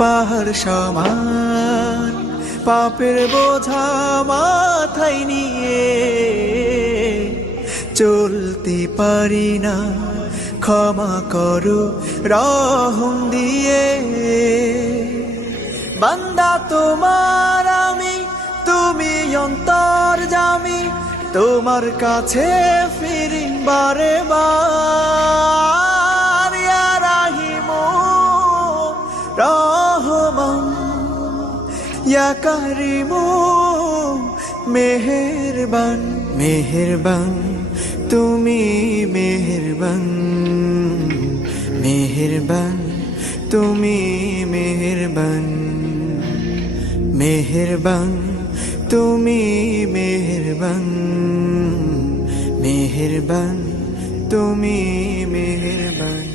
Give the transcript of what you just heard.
পাহাড় সমান পাপের বোঝা মাথায় নিয়ে চলতে পারি না, ক্ষমা করো রহম দিয়ে। বান্দা তোমার আমি, তুমি অন্তর্যামী, তোমার কাছে ফিরি বারে বার। ইয়া রাহিমু রহমান, ইয়া কারিমু মেহেরবান, মেহেরবান তুমি মেহেরবান, মেহেরবান তুমি মেহেরবান, মেহেরবান তুমি মেহেরবান, মেহেরবান তুমি মেহেরবান।